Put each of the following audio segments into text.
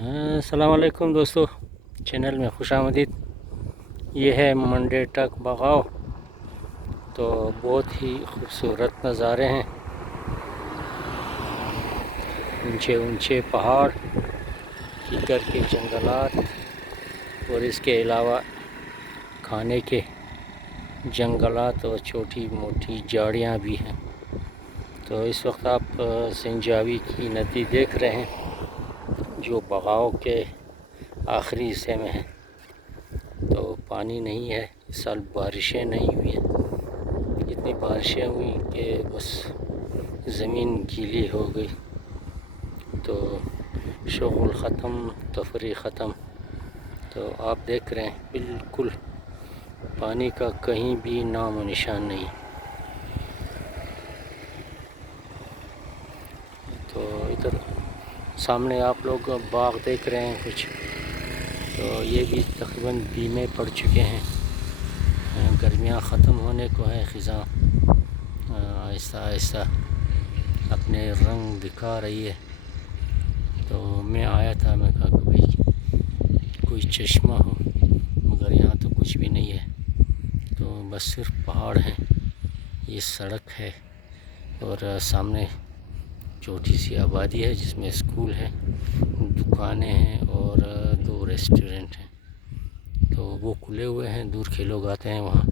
अस्सलाम वालेकुम दोस्तों, चैनल में खुश आमदीद। ये है मंडे टक बगाव। तो बहुत ही खूबसूरत नज़ारे हैं, ऊंचे ऊंचे पहाड़, कीकर के जंगलात और इसके अलावा खाने के जंगलात और छोटी मोटी झाड़ियाँ भी हैं। तो इस वक्त आप सिंजावी की नदी देख रहे हैं जो बगाव के आखिरी हिस्से में है। तो पानी नहीं है, इस साल बारिशें नहीं हुई हैं। इतनी बारिशें हुई कि बस ज़मीन गीली हो गई। तो शुग़ल ख़त्म, तफरी ख़त्म। तो आप देख रहे हैं बिल्कुल पानी का कहीं भी नाम और निशान नहीं। तो इधर सामने आप लोग बाग देख रहे हैं कुछ, तो ये भी तकरीबन बीमे पड़ चुके हैं। गर्मियाँ ख़त्म होने को है, ख़िज़ां आहिस्ता आहिस्ता अपने रंग दिखा रही है। तो मैं आया था, मैं कहा कि भाई कोई चश्मा हो, मगर यहाँ तो कुछ भी नहीं है। तो बस सिर्फ पहाड़ हैं, ये सड़क है और सामने छोटी सी आबादी है जिसमें स्कूल है, दुकानें हैं और 2 रेस्टोरेंट हैं। तो वो खुले हुए हैं, दूर के लोग आते हैं वहाँ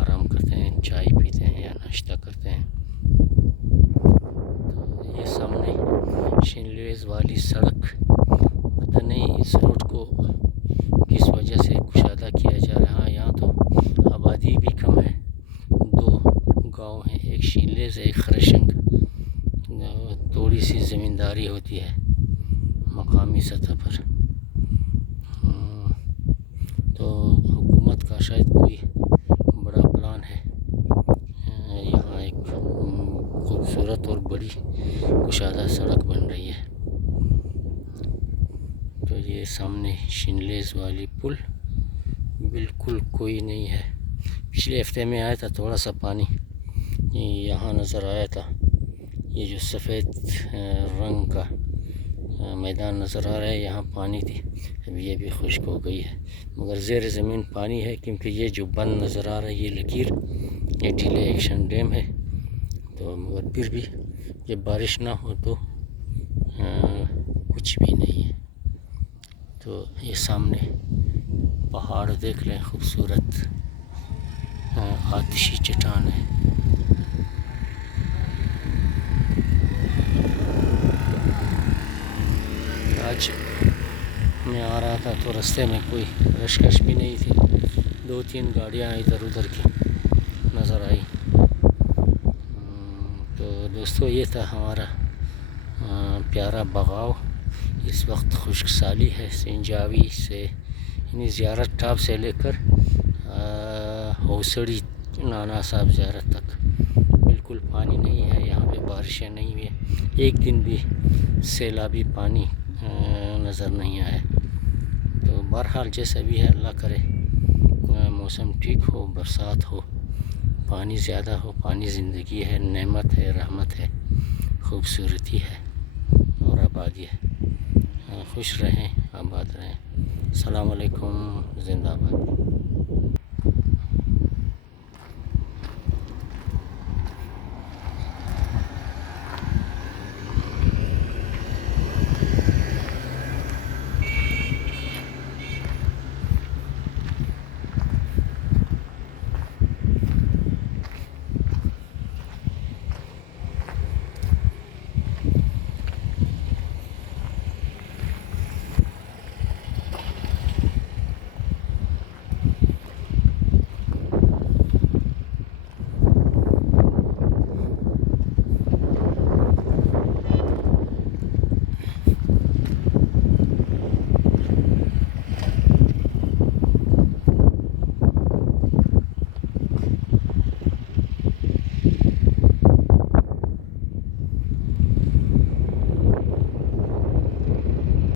आराम करते हैं, चाय पीते हैं या नाश्ता करते हैं। तो ये सामने शिनलेज वाली सड़क, पता नहीं इस रोड को किस वजह से कुशादा किया जा रहा है। यहाँ तो आबादी भी कम है, 2 गांव हैं, एक शिनलेज एक खरशंग। थोड़ी सी ज़मींदारी होती है मकामी सतह पर। तो हुकूमत का शायद कोई बड़ा प्लान है, यहाँ एक खूबसूरत और बड़ी कुशादा सड़क बन रही है। तो ये सामने शिनलेज वाली पुल, बिल्कुल कोई नहीं है। पिछले हफ्ते में आया था, थोड़ा सा पानी यहाँ नज़र आया था। ये जो सफ़ेद रंग का मैदान नज़र आ रहा है, यहाँ पानी थी, अब ये भी खुश्क हो गई है। मगर ज़ेर ज़मीन पानी है, क्योंकि ये जो बंद नज़र आ रहा है, ये लकीर, ये ढीले एक्शन डैम है। तो मगर फिर भी जब बारिश ना हो तो कुछ भी नहीं है। तो ये सामने पहाड़ देख लें, खूबसूरत आतिशी चट्टान है। आज मैं आ रहा था तो रास्ते में कोई रशकश भी नहीं थी, 2-3 गाड़ियाँ इधर उधर की नज़र आई। तो दोस्तों, ये था हमारा प्यारा बगाव। इस वक्त खुश्क साली है सिंजावी से, यानी ज़ियारत टाप से लेकर हौसड़ी नाना साहब ज़ियारत तक बिल्कुल पानी नहीं है। यहाँ पे बारिशें नहीं हुई है, एक दिन भी सैलाबी पानी नज़र नहीं आया। तो बहरहाल जैसा भी है, अल्लाह करे मौसम ठीक हो, बरसात हो, पानी ज़्यादा हो। पानी ज़िंदगी है, नेमत है, रहमत है, खूबसूरती है और आबादी है। खुश रहें, आबाद रहें। अस्सलाम वालेकुम, ज़िंदाबाद।